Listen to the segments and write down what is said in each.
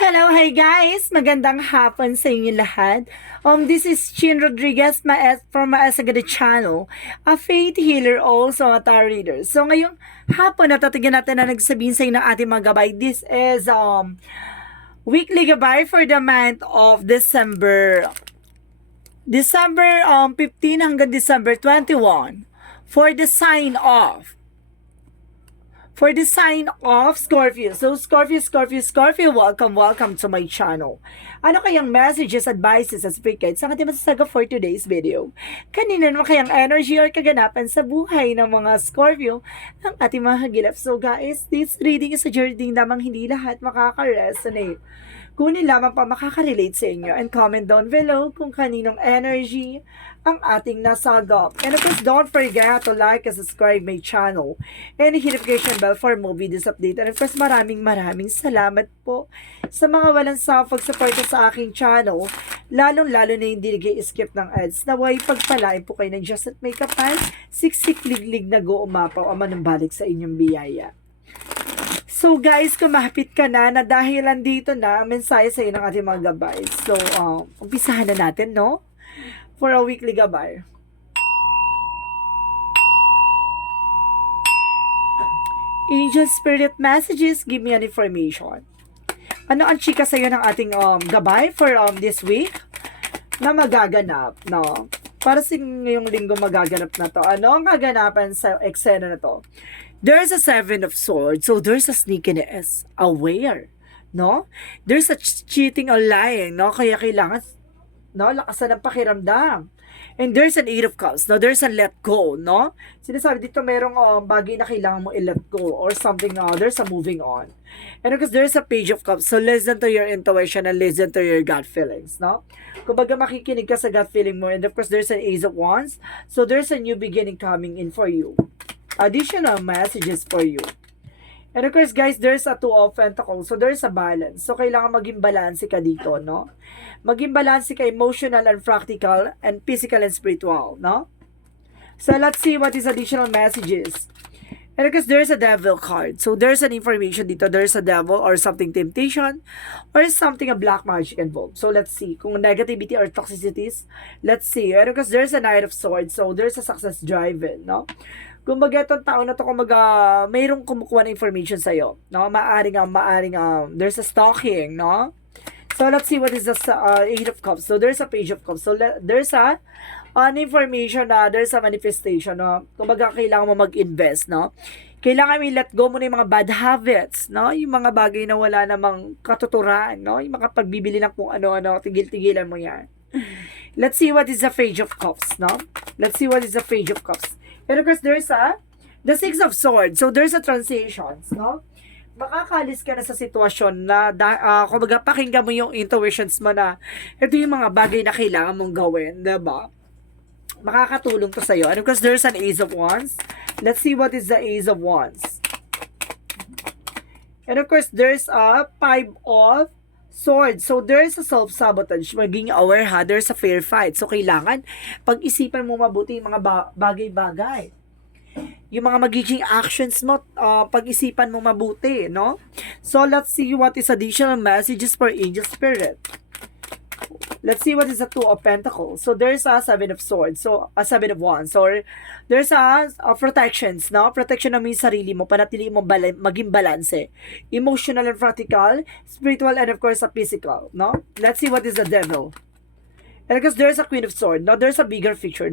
Hello, hi guys! Magandang hapon sa inyo lahat. This is Chin Rodriguez from Maasagada Channel, a faith healer also a tarot reader. So ngayong hapon natatagan natin na nagsabihin sa inyo ng ating mga gabay. This is weekly gabay for the month of December. December 15 hanggang December 21 for the sign of Scorpio. So, Scorpio, welcome to my channel. Ano kayang messages, advices, at spirit guides ang ating masasaga for today's video? Kanina naman kayang energy or kaganapan sa buhay ng mga Scorpio ang ating mga hagilap. So, guys, this reading is a journey lamang hindi lahat makaka-resonate. Kunin lamang pa makaka-relate sa inyo and comment down below kung kaninong energy ang ating nasagap. And of course, don't forget to like and subscribe my channel and hit notification bell for more videos update. And of course, maraming salamat po sa mga walang sawang pagsuporta sa aking channel, lalong-lalo na hindi nag-skip ng ads. Naway pagpalain po kayo ng Diyos at may kapal, siksik liglig na go umapaw ang manumbalik sa inyong biyaya. So guys, kumapit ka na dahil andito na ang mensahe sa iyo ng ating mga gabay. So, umpisahan na natin, no? For a weekly gabay. Angel Spirit Messages, give me an information. Ano ang chika sa iyo ng ating gabay for this week na magaganap, no? Para sa ngayong linggo magaganap na to. Ano ang kaganapan sa eksena na to? There's a 7 of swords, so there's a sneakiness, aware, no? There's a cheating or lying, no? Kaya kailangan, no, lakasan ng pakiramdam. And there's an 8 of cups, no? There's a let go, no? Sinasabi dito merong bagay na kailangan mo i-let go or something, there's a moving on. And because there's a page of cups, so listen to your intuition and listen to your gut feelings, no? Kumbaga makikinig ka sa gut feeling mo. And of course, there's an ace of wands, so there's a new beginning coming in for you. Additional messages for you. And of course, guys, there's a 2 of pentacles. So, there's a balance. So, kailangan maging balance ka dito, no? Maging balance ka emotional and practical and physical and spiritual, no? So, let's see what is additional messages. And of course, there's a devil card. So, there's an information dito. There's a devil or something temptation or something a black magic involved. So, let's see. Kung negativity or toxicities, let's see. And of course, there's a knight of swords. So, there's a success driven, no? Kumbaga itong tao na to, kumbaga mayroong kumukuha ng information sa'yo, no? Maaring there's a stalking, no? So, let's see what is the 8 of cups. So, there's a page of cups. So, there's an information na there's a manifestation, no? Kumbaga, kailangan mo mag-invest, no? Kailangan mo let go mo na yung mga bad habits, no? Yung mga bagay na wala namang katuturan, no? Yung mga pagbibili ng kung ano-ano, tigil-tigilan mo yan. Let's see what is the page of cups, no? Let's see what is the page of cups. And of course, there's the 6 of swords. So, there's a transitions, no? Makakalis ka na sa sitwasyon na, kumbaga, pakinggan mo yung intuitions mo na ito yung mga bagay na kailangan mong gawin, diba? Makakatulong to sa'yo. And of course, there's an ace of wands. Let's see what is the ace of wands. And of course, there's a 5 of swords. So, there's a self-sabotage. Maging aware ha, there's a fair fight. So, kailangan pag-isipan mo mabuti yung mga bagay-bagay. Yung mga magiging actions mo, pag-isipan mo mabuti, no? So, let's see what is additional messages for Angel Spirit. Let's see what is the 2 of Pentacles. So, there's a 7 of Swords. So, a 7 of Wands. So, there's a protections, no? Protection namin yung sarili mo. Panatili mo maging balance. Emotional and practical, spiritual, and of course, a physical, no? Let's see what is the Devil. And because there's a Queen of Swords, no? There's a bigger picture.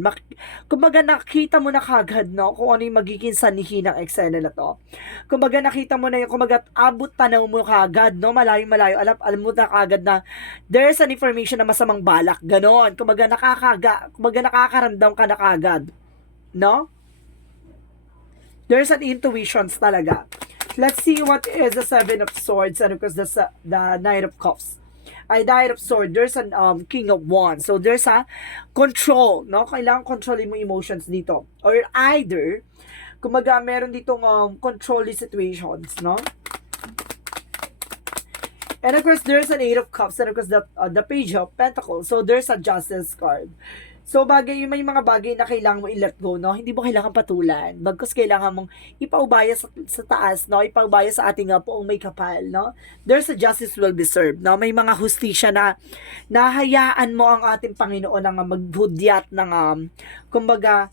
Kumbaga, nakita mo na kagad, no? Kung ano yung magiging sanhi ng eksena na to. Kumbaga, nakita mo na yung, kumbaga, abot tanaw mo kagad, no? Malayo-malayo. Alam mo na kagad na there's an information na masamang balak. Ganon. Kumbaga, nakakaramdam ka na kagad. No? There's an intuitions talaga. Let's see what is the 7 of Swords and of course the Knight of Cups. I died of sword. There's an King of Wands. So, there's a control, no? Kailangan kontrolin mo emotions dito. Or either, kumaga meron ditong controlling situations, no? And of course, there's an 8 of Cups. And of course, the Page of Pentacles. So, there's a Justice card. So, may mga bagay na kailangan mo i-let go, no? Hindi mo kailangan patulan. Bagkus kailangan mong ipaubaya sa taas, no? Ipaubaya sa ating poong may kapal, no? There's a justice will be served, no? May mga hustisya na nahayaan mo ang ating Panginoon ang maghudyat ng, kumbaga,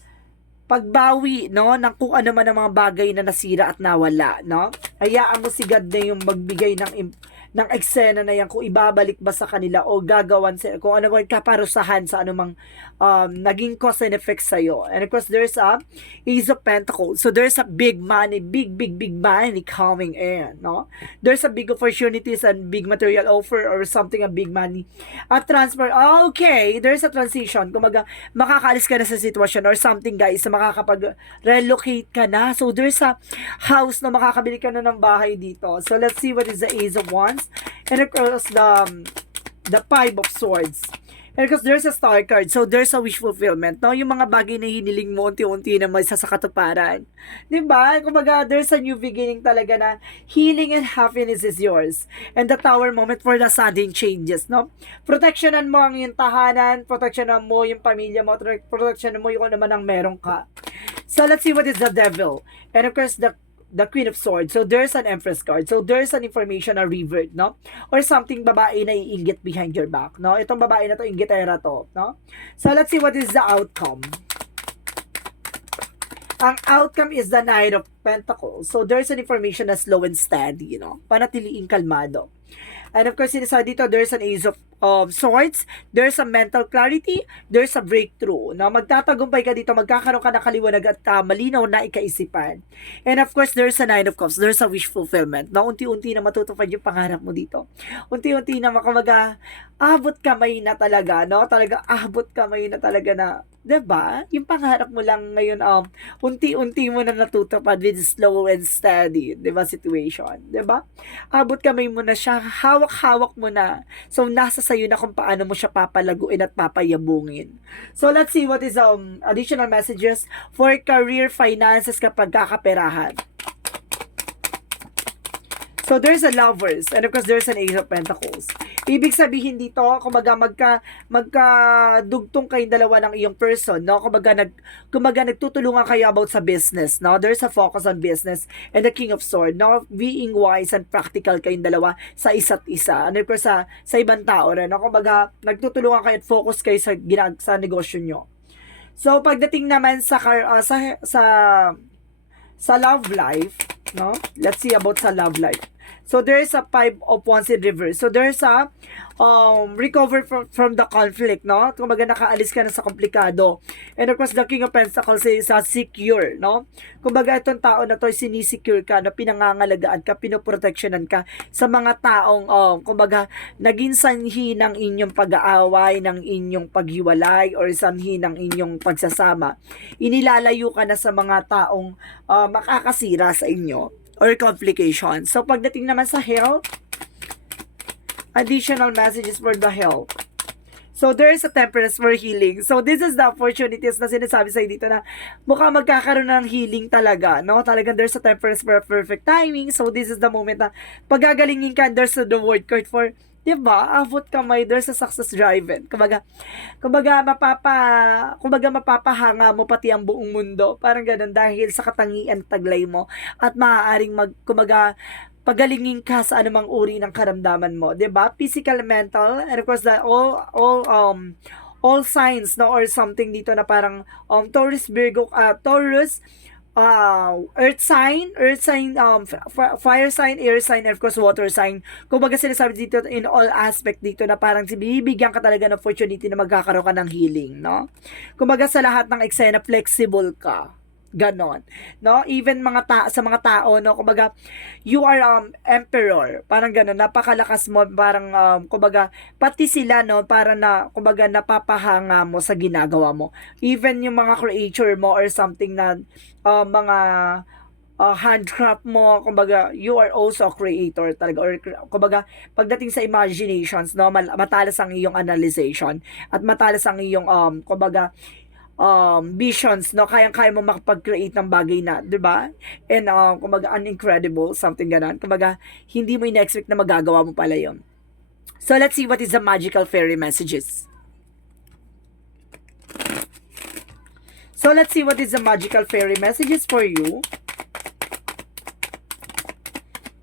pagbawi, no? Ng kung ano man ang mga bagay na nasira at nawala, no? Hayaan mo si God na yung magbigay ng eksena na yan, kung ibabalik ba sa kanila o gagawan sa kung ano man kaparusahan sa anumang naging cause and effect sa'yo. And of course, there's a Ace of Pentacles. So there's a big money, big money coming in, no? There's a big opportunities and big material offer or something, a big money. At transfer, okay, there's a transition. Kumaga, makakaalis ka na sa sitwasyon or something, guys, na makakapag-relocate ka na. So there's a house na makakabili ka na ng bahay dito. So let's see what is the Ace of Wands. And of course, the Five of Swords. And of course, there's a Star card. So, there's a wish fulfillment. No? Yung mga bagay na hiniling mo, unti-unti na may sasakatuparan. Diba? Kumbaga, there's a new beginning talaga na healing and happiness is yours. And the Tower moment for the sudden changes. No? Protectionan mo ang iyong tahanan, protectionan mo yung pamilya mo, protectionan mo yung naman ang meron ka. So, let's see what is the Devil. And of course, the Queen of Swords. So, there's an Empress card. So, there's an information na revert, no? Or something babae na iinggit behind your back, no? Itong babae na to, inggitera to, no? So, let's see what is the outcome. Ang outcome is the Knight of Pentacles. So, there's an information na slow and steady, you know? Panatiliing kalmado. And of course, dito, there's an Ace of Swords, there's a mental clarity, there's a breakthrough. No? Magtatagumpay ka dito, magkakaroon ka ng kaliwanag at malinaw na ikaisipan. And of course, there's a Nine of Cups, there's a wish fulfillment. No? Unti-unti na matutupad yung pangarap mo dito. Unti-unti na abot kamay na talaga, no? Talaga, abot kamay na talaga na, 'di ba? Yung pangarap mo lang ngayon, unti-unti mo na natutupad with slow and steady, 'di ba, situation, 'di ba? Abot kamay mo na siya, hawak-hawak mo na. So, nasa sa'yo na kung paano mo siya papalaguin at papayabungin. So, let's see what is additional messages for career finances kapag kakaperahan. So, there's a Lovers, and of course, there's an Ace of Pentacles. Ibig sabihin dito, kumbaga magkadugtong kayong dalawa ng iyong person, no? Kumbaga nagtutulungan kayo about sa business, no? There's a focus on business and the King of Swords, no? Being wise and practical kayong dalawa sa isa't isa. And of course, sa ibang tao rin, no? Kumbaga nagtutulungan kayo at focus kayo sa negosyo nyo. So, pagdating naman sa love life, no? Let's see about sa love life. So, there's a Five of Wands in reverse. So, there's a recover from the conflict, no? Kumbaga, nakaalis ka na sa komplikado. And of course, the King of Pentacles is secure, no? Kumbaga, itong tao na to, sinisecure ka, na pinangangalagaan ka, pinoprotectionan ka sa mga taong, kumbaga, naging sanhi ng inyong pag-aaway, ng inyong paghiwalay, or sanhi ng inyong pagsasama. Inilalayo ka na sa mga taong makakasira sa inyo or complications. So, pagdating naman sa health, additional messages for the health. So, there is a Temperance for healing. So, this is the opportunities na sinasabi sa'yo dito na mukhang magkakaroon ng healing talaga, no? Talagang there's a Temperance for a perfect timing. So, this is the moment na pagagalingin ka, there's a reward card for, diba? Abot kamay, there's a success driven. Kumbaga mapapahanga mo pati ang buong mundo. Parang ganun dahil sa katangian taglay mo at maaaring pagalingin ka sa anumang uri ng karamdaman mo, 'di ba? Physical, mental, and of course all signs, no, or something dito na parang Taurus, Virgo, Taurus, earth sign, fire sign, air sign, and of course water sign. Kumbaga sinasabi dito in all aspect dito na parang bibigyan ka talaga ng opportunity na magkakaroon ka ng healing, no? Kumbaga sa lahat ng eksena flexible ka. Ganon, no? Even sa mga tao, no? Kumbaga, you are emperor. Parang ganon, napakalakas mo, parang kumbaga, pati sila, no? Para kumbaga, napapahanga mo sa ginagawa mo. Even yung mga creature mo or something na mga handcraft mo, kumbaga, you are also a creator talaga, or kumbaga, pagdating sa imaginations, no? Matalas ang iyong analyzation at matalas ang iyong kumbaga, visions, no? Kaya mo makapag-create ng bagay na, 'di ba? And kumbaga incredible, something ganon. Kumbaga hindi mo in-expect na magagawa mo pala 'yon. So let's see what is the magical fairy messages. So, let's see what is the magical fairy messages for you.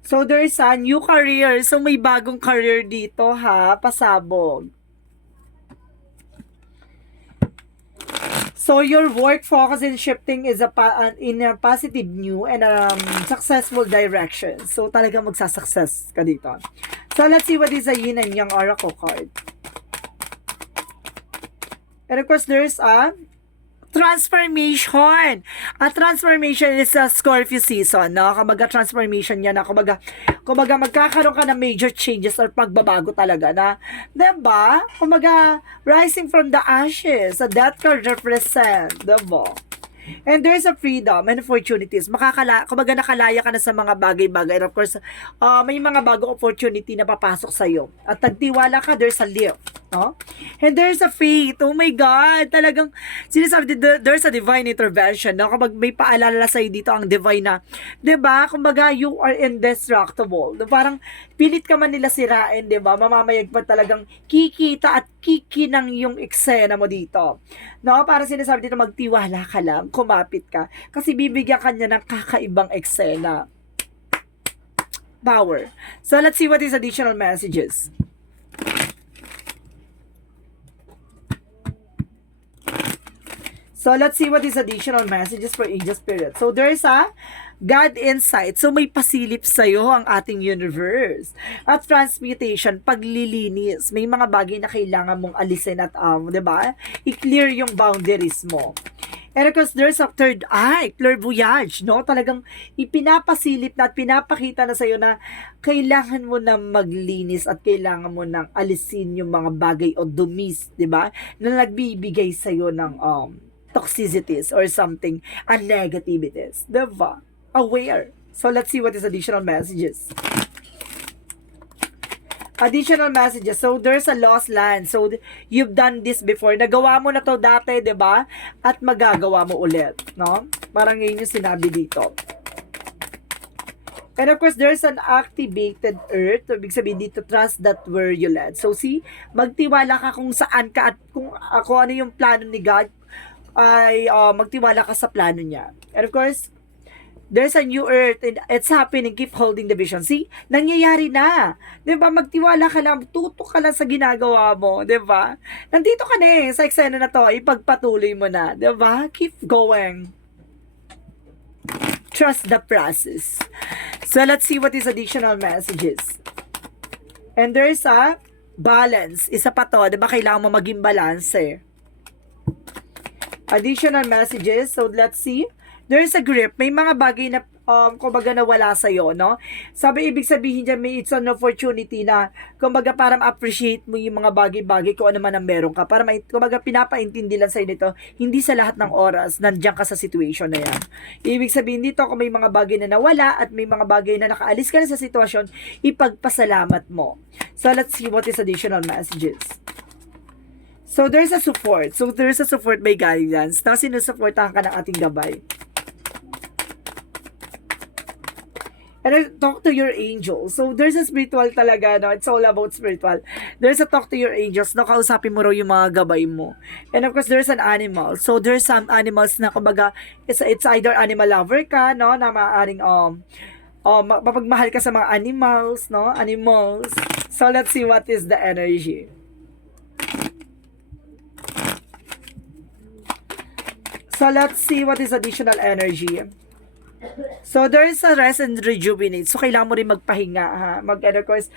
So, there's a new career. So, may bagong career dito, ha? Pasabog. So, your work focus and shifting is in a positive new and successful direction. So, talagang magsasuccess ka dito. So, let's see what is the yin and yang oracle card. And of course, there's a transformation. A transformation is a Scorpio season, no? Kumbaga transformation yan na kumbaga magkakaroon ka ng major changes or pagbabago talaga na, 'di ba? Kumbaga rising from the ashes, a death card represent, 'di ba? And there's a freedom and opportunities. Kumbaga nakalaya ka na sa mga bagay-bagay. And of course, may mga bagong opportunity na papasok sa'yo. At tagtiwala ka, there's a lift. No? And there's a faith. Oh my God! Talagang, sinasabi, there's a divine intervention. No? Kapag may paalala sa'yo dito ang divine na, diba? Kumbaga, you are indestructible. No? Parang, pilit ka man nila sirain, diba? Mamamayag pa talagang kikita at kikinang yung eksena mo dito. No? Para sinasabi dito, magtiwala ka lang, kumapit ka. Kasi bibigyan ka niya ng kakaibang eksena. Power. So, let's see what is additional messages. So, let's see what is additional messages for Angel Spirit. So, there's a God insight. So, may pasilip sa'yo ang ating universe. At transmutation, paglilinis. May mga bagay na kailangan mong alisin at, diba? I-clear yung boundaries mo. And of course, there's a third eye, clairvoyage, no? Talagang ipinapasilip na at pinapakita na sa'yo na kailangan mo na maglinis at kailangan mo nang alisin yung mga bagay o dumis, diba? Na nagbibigay sa'yo ng, toxicities or something and negativities. Diba? Aware. So, let's see what is additional messages. Additional messages. So, there's a lost land. So, you've done this before. Nagawa mo na to dati, diba? At magagawa mo ulit. No? Parang yun yung sinabi dito. And of course, there's an activated earth. So, ibig sabihin dito, trust that where you led. So, see, magtiwala ka kung saan ka at kung ano yung plano ni God, ay magtiwala ka sa plano niya. And of course, there's a new earth and it's happening. Keep holding the vision. See, nangyayari na. 'Di ba? Magtiwala ka lang, tutok ka lang sa ginagawa mo, 'di ba? Nandito ka na sa eksena na 'to, ipagpatuloy mo na, 'di ba? Keep going. Trust the process. So let's see what is additional messages. And there's a balance. Isa pa 'to, 'di ba? Kailangan mo maging balance eh. Additional messages. So, let's see. There's a grip. May mga bagay na, kumbaga nawala sa'yo, no? Ibig sabihin dyan, it's an opportunity na, kumbaga, para ma-appreciate mo yung mga bagay-bagay kung ano man ang meron ka. Para, kumbaga, pinapaintindi lang sa'yo nito, hindi sa lahat ng oras, nandiyan ka sa situation na yan. Ibig sabihin dito, kung may mga bagay na nawala, at may mga bagay na nakaalis ka na sa sitwasyon, ipagpasalamat mo. So, let's see what is additional messages. So, there's a support. So, there's a support by guidance na sinusupportahan ka ng ating gabay. And talk to your angels. So, there's a spiritual talaga, no? It's all about spiritual. There's a talk to your angels, no? Kausapin mo raw yung mga gabay mo. And of course, there's an animal. So, there's some animals na, kumbaga, it's either animal lover ka, no? Na maaaring, mapagmahal ka sa mga animals, no? Animals. So, let's see what is the energy. So, let's see what is additional energy. So, there is a rest and rejuvenate. So, kailangan mo rin magpahinga, ha? Of course,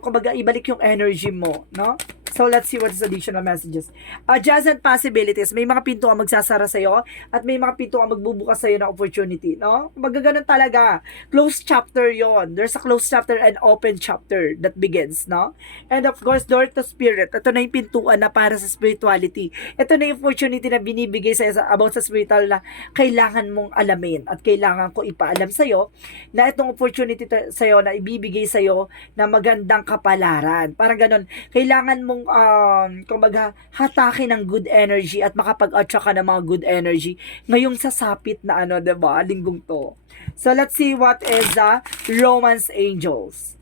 kumbaga, ibalik yung energy mo, no? So, let's see what is additional messages. Adjacent possibilities. May mga pinto ang magsasara sa'yo at may mga pinto ang magbubukas sa'yo ng opportunity, no? Magaganon talaga. Closed chapter yon. There's a closed chapter and open chapter that begins, no? And of course, door to spirit. Ito na yung pintuan na para sa spirituality. Ito na yung opportunity na binibigay sa'yo about sa spiritual na kailangan mong alamin at kailangan ko ipaalam sa'yo na itong opportunity sa'yo na ibibigay sa'yo na magandang kapalaran. Parang ganon. Kailangan mong kumbaga, hatake ng good energy at makapag-attract ka ng mga good energy ngayong sasapit na diba, linggong to. So, let's see what is the Romance Angels.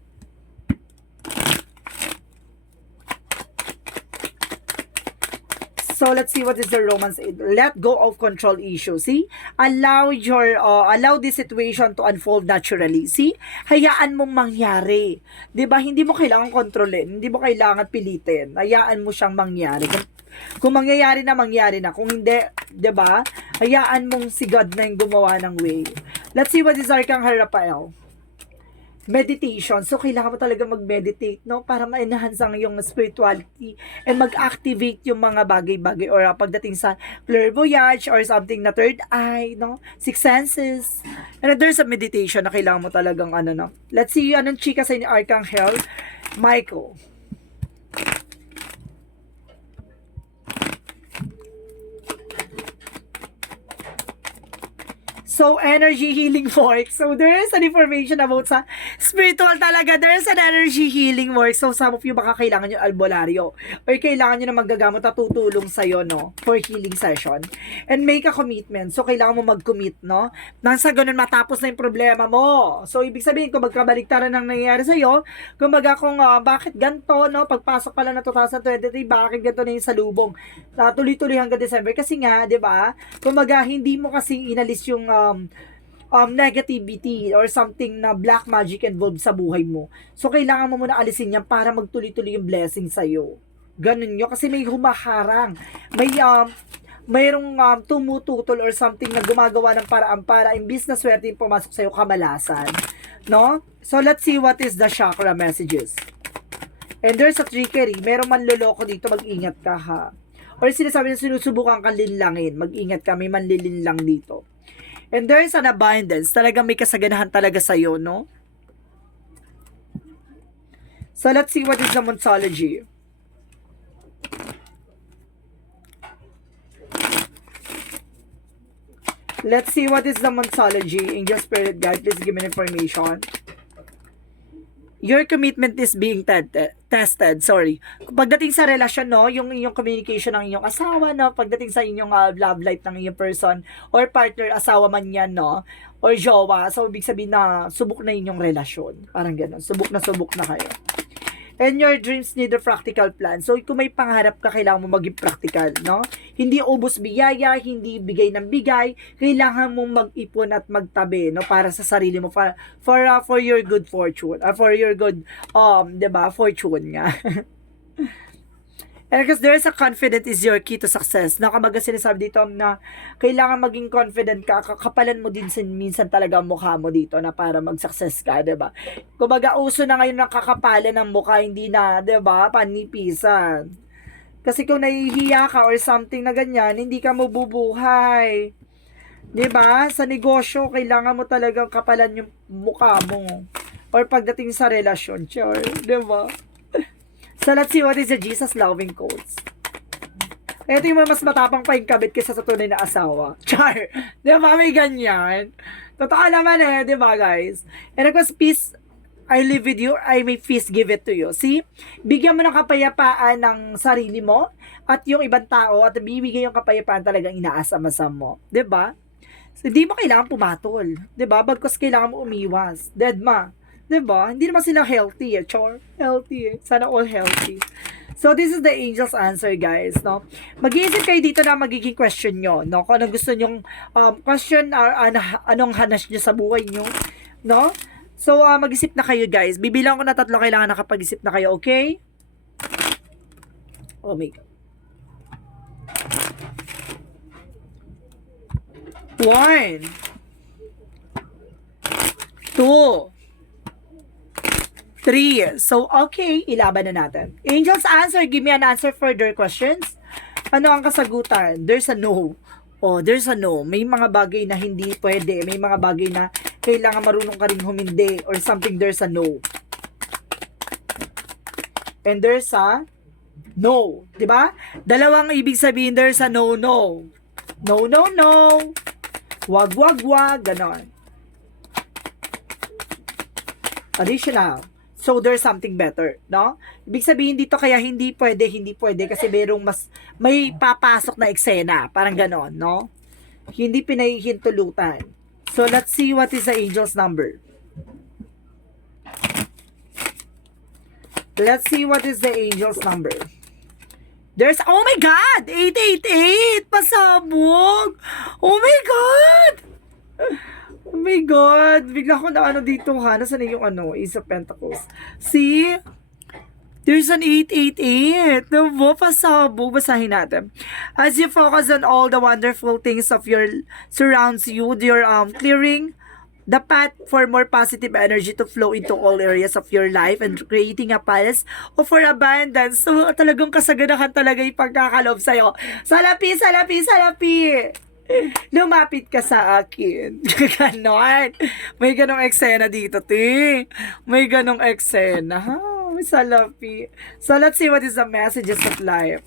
So let's see what is the romance. Let go of control issue. See? Allow this situation to unfold naturally. See? Hayaan mong mangyari. 'Di ba? Hindi mo kailangan kontrolin, hindi mo kailangan pilitin. Hayaan mo siyang mangyari. Kung mangyayari na, mangyari na. Kung hindi, 'di ba? Hayaan mong si God na yung gumawa ng way. Let's see what is Archangel Raphael. Meditation. So, kailangan mo talaga mag-meditate, no? Para ma-enhance ang iyong spirituality and mag-activate yung mga bagay-bagay or pagdating sa clairvoyance or something na third eye, no? Six senses. And there's a meditation na kailangan mo talagang no? Let's see, anong chika sa ni Archangel Michael. So, energy healing work. So, there is an information about sa spiritual talaga. There is an energy healing work. So, some of you baka kailangan nyo albularyo or kailangan nyo na maggagamot at tutulong sa'yo, no? For healing session. And make a commitment. So, kailangan mo mag-commit, no? Nang sa ganun matapos na yung problema mo. So, ibig sabihin, kung magkabaliktaran ang nangyayari sa'yo, kumbaga kung bakit ganito, no? Pagpasok pala na 2023, bakit ganito na yung salubong? Tuloy-tuloy hanggang December. Kasi nga, di ba? Kumbaga, hindi mo kasi inalis yung negativity or something na black magic involved sa buhay mo. So, kailangan mo muna alisin yan para magtuloy-tuloy yung blessing sa'yo. Ganun yun. Kasi may humaharang. Mayroong tumututol or something na gumagawa ng paraan para imbis na swerte yung pumasok sa'yo, kamalasan. No? So, let's see what is the chakra messages. And there's a trickery. Merong manloloko dito, mag-ingat ka ha. Or sinasabi na sinusubukan kang linlangin. Mag-ingat ka, may manlilinlang dito. And there is an abundance. Talagang may kasaganahan talaga sa'yo, no? So, let's see what is the Monsology. Let's see what is the Monsology. Angel Spirit Guide, please give me information. Your commitment is being tested. Sorry. Pagdating sa relasyon, no, yung inyong communication ng inyong asawa, no, pagdating sa inyong love life ng inyong person or partner, asawa man yan, no, or jowa. So, ibig sabihin na subok na inyong relasyon. Parang gano'n. Subok na kayo. And your dreams need a practical plan. So, kung may pangarap ka, kailangan mo maging practical, no? Hindi ubos biyaya, hindi bigay ng bigay. Kailangan mong mag-ipon at magtabi, no? Para sa sarili mo, for your good fortune. For your good, diba, fortune nga. And because there is a confident is your key to success. Nakamaga sinasabi dito na kailangan maging confident ka. Kakapalan mo din minsan talaga ang mukha mo dito na para mag-success ka, diba? Kumbaga uso na ngayon ng kakapalan ng mukha, hindi na, diba, panipisan. Kasi kung nahihiya ka or something na ganyan, hindi ka mabubuhay. Diba? Sa negosyo, kailangan mo talagang kapalan yung mukha mo. Or pagdating sa relasyon, sure, diba? So, let's see what is the Jesus loving quotes. Ito yung mas matapang pa yung kabit kaysa sa tunay na asawa. Char! Di ba? May ganyan. Totoo naman di ba, guys? And of course, peace I live with you, I may peace give it to you. See? Bigyan mo ng kapayapaan ng sarili mo at yung ibang tao at bibigay yung kapayapaan talagang inaasam-asam mo. Di ba? So, hindi mo kailangan pumatol. Di ba? Bagkus kailangan mo umiwas. Deadma. Diba? Hindi naman sila healthy Chor. Healthy Sana all healthy. So, this is the angel's answer, guys, no? Mag-iisip kayo dito na magiging question nyo, no? Kung anong gusto nyong question or anong hanas nyo sa buhay nyo, no? So, mag-isip na kayo, guys. Bibilang ko na 3, kailangan nakapag-isip na kayo, okay? Oh my God. 1 2 3. So, okay, ilaban na natin. Angel's answer, give me an answer for their questions. Ano ang kasagutan? There's a no. Oh, there's a no. May mga bagay na hindi pwede. May mga bagay na kailangan marunong ka rin humindi or something, there's a no. And there's a no. Diba? Dalawang ibig sabihin, there's a no, no. No, no, no. Wag, wag, wag. Ganon. Additional. So, there's something better, no? Ibig sabihin dito kaya hindi pwede kasi may papasok na eksena, parang ganon, no? Hindi pinahihintulutan. So, let's see what is the angel's number. Let's see what is the angel's number. There's, oh my God! 888! Pasabog! Oh my God! Oh my God! Bigla ko na ano dito ha. Nasaan na yung ano? Ace of Pentacles. See? There's an 888. Diba? Pasabog. Basahin natin. As you focus on all the wonderful things of your surrounds you, you're clearing the path for more positive energy to flow into all areas of your life and creating a palace of for abundance. So, talagang kasaganahan talaga yung pagkakalob sa'yo. Salapi, salapi, salapi! Lumapit ka sa akin. Ganon. May ganong eksena dito, te. May ganong eksena. Ha? May salapi. So, let's see what is the messages of life.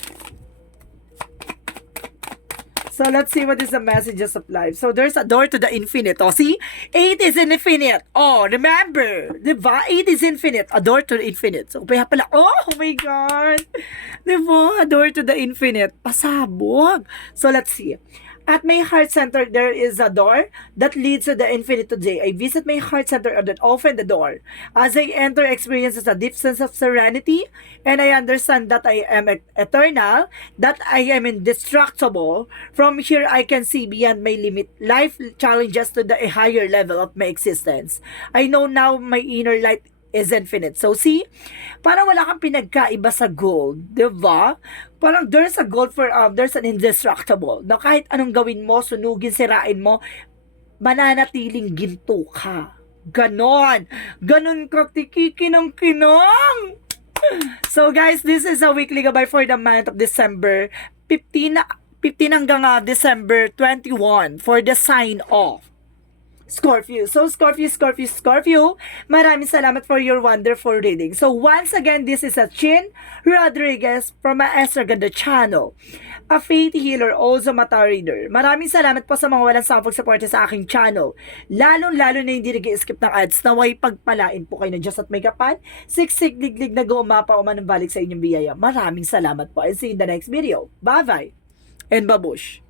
So, let's see what is the messages of life. So, there's a door to the infinite. Oh, see? 8 is infinite. Oh, remember. Diba? 8 is infinite. A door to the infinite. So, kaya pala, oh my God. Diba? A door to the infinite. Pasabog. So, let's see. At my heart center, there is a door that leads to the infinite today. I visit my heart center and then open the door. As I enter, experiences a deep sense of serenity, and I understand that I am eternal, that I am indestructible. From here, I can see beyond my limit. Life challenges to the higher level of my existence. I know now my inner light is infinite. So, see? Parang wala kang pinagkaiba sa gold. Diba? Parang there's a gold for, there's an indestructible. Na kahit anong gawin mo, sunugin, sirain mo, mananatiling ginto ka. Ganon. Ganon ka, tikikinang-kinang. So, guys, this is a weekly gabay for the month of December 15 hanggang December 21 for the sign of Scorpio. So, Scorpio, maraming salamat for your wonderful reading. So, once again, this is a Chin Rodriguez from Maestra Ganda Channel, a faith healer, also mata reader. Maraming salamat po sa mga walang sampag suporta sa aking channel. Lalo na hindi nag-skip ng ads. Naway pagpalain po kayo ng Diyos at may kapal. Siksik, liglig, nag-uumapa o manambalik sa inyong biyaya. Maraming salamat po. And see you in the next video. Bye-bye. And babush.